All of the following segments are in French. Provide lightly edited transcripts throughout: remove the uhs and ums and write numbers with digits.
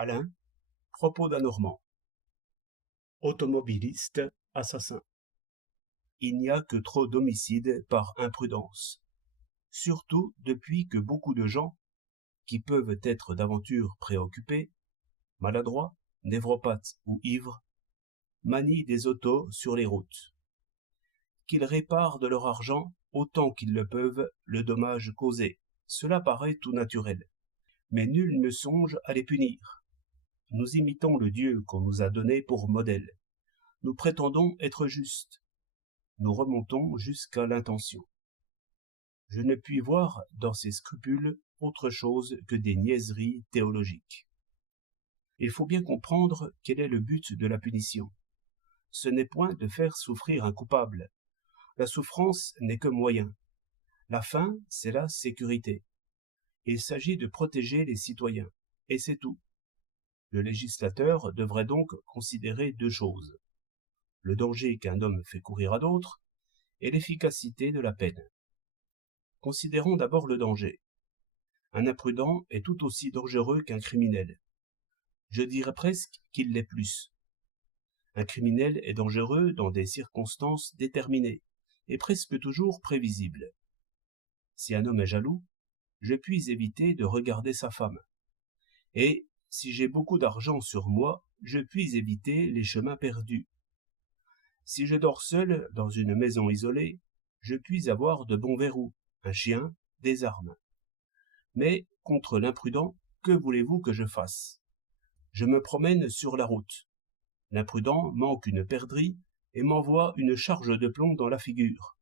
Alain, propos d'un Normand. Automobiliste, assassin. Il n'y a que trop d'homicides par imprudence. Surtout depuis que beaucoup de gens, qui peuvent être d'aventure préoccupés, maladroits, névropathes ou ivres, manient des autos sur les routes. Qu'ils réparent de leur argent autant qu'ils le peuvent le dommage causé. Cela paraît tout naturel. Mais nul ne songe à les punir. Nous imitons le Dieu qu'on nous a donné pour modèle. Nous prétendons être justes. Nous remontons jusqu'à l'intention. Je ne puis voir dans ces scrupules autre chose que des niaiseries théologiques. Il faut bien comprendre quel est le but de la punition. Ce n'est point de faire souffrir un coupable. La souffrance n'est que moyen. La fin, c'est la sécurité. Il s'agit de protéger les citoyens, et c'est tout. Le législateur devrait donc considérer deux choses: le danger qu'un homme fait courir à d'autres, et l'efficacité de la peine. Considérons d'abord le danger. Un imprudent est tout aussi dangereux qu'un criminel. Je dirais presque qu'il l'est plus. Un criminel est dangereux dans des circonstances déterminées, et presque toujours prévisibles. Si un homme est jaloux, je puis éviter de regarder sa femme. Et si j'ai beaucoup d'argent sur moi, je puis éviter les chemins perdus. Si je dors seul dans une maison isolée, je puis avoir de bons verrous, un chien, des armes. Mais contre l'imprudent, que voulez-vous que je fasse? Je me promène sur la route. L'imprudent manque une perdrix et m'envoie une charge de plomb dans la figure.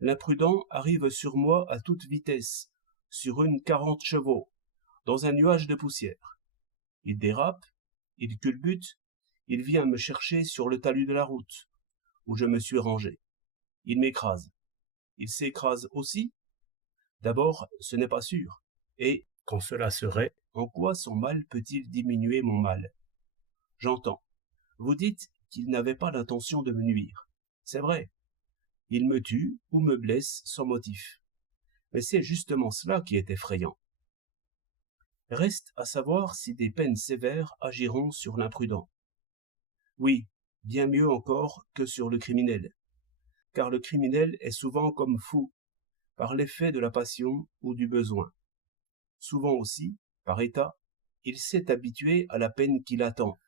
L'imprudent arrive sur moi à toute vitesse, sur une 40 chevaux, dans un nuage de poussière. Il dérape, il culbute, il vient me chercher sur le talus de la route, où je me suis rangé. Il m'écrase. Il s'écrase aussi? D'abord, ce n'est pas sûr. Et, quand cela serait, en quoi son mal peut-il diminuer mon mal? J'entends. Vous dites qu'il n'avait pas l'intention de me nuire. C'est vrai. Il me tue ou me blesse sans motif. Mais c'est justement cela qui est effrayant. Reste à savoir si des peines sévères agiront sur l'imprudent. Oui, bien mieux encore que sur le criminel. Car le criminel est souvent comme fou, par l'effet de la passion ou du besoin. Souvent aussi, par état, il s'est habitué à la peine qui l'attend.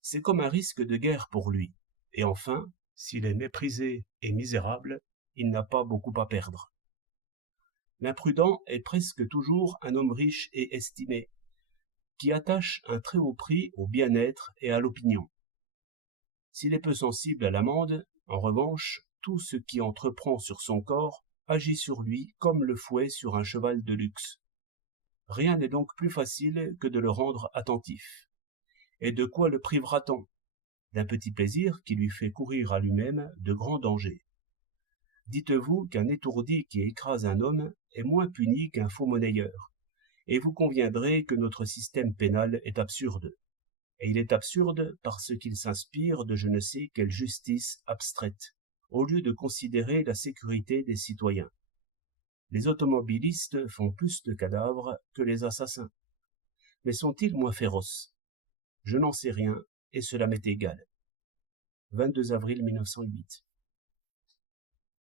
C'est comme un risque de guerre pour lui. Et enfin, s'il est méprisé et misérable, il n'a pas beaucoup à perdre. L'imprudent est presque toujours un homme riche et estimé, qui attache un très haut prix au bien-être et à l'opinion. S'il est peu sensible à l'amende, en revanche, tout ce qui entreprend sur son corps agit sur lui comme le fouet sur un cheval de luxe. Rien n'est donc plus facile que de le rendre attentif. Et de quoi le privera-t-on? D'un petit plaisir qui lui fait courir à lui-même de grands dangers. Dites-vous qu'un étourdi qui écrase un homme est moins puni qu'un faux monnayeur, et vous conviendrez que notre système pénal est absurde. Et il est absurde parce qu'il s'inspire de je ne sais quelle justice abstraite, au lieu de considérer la sécurité des citoyens. Les automobilistes font plus de cadavres que les assassins. Mais sont-ils moins féroces? Je n'en sais rien, et cela m'est égal. 22 avril 1908.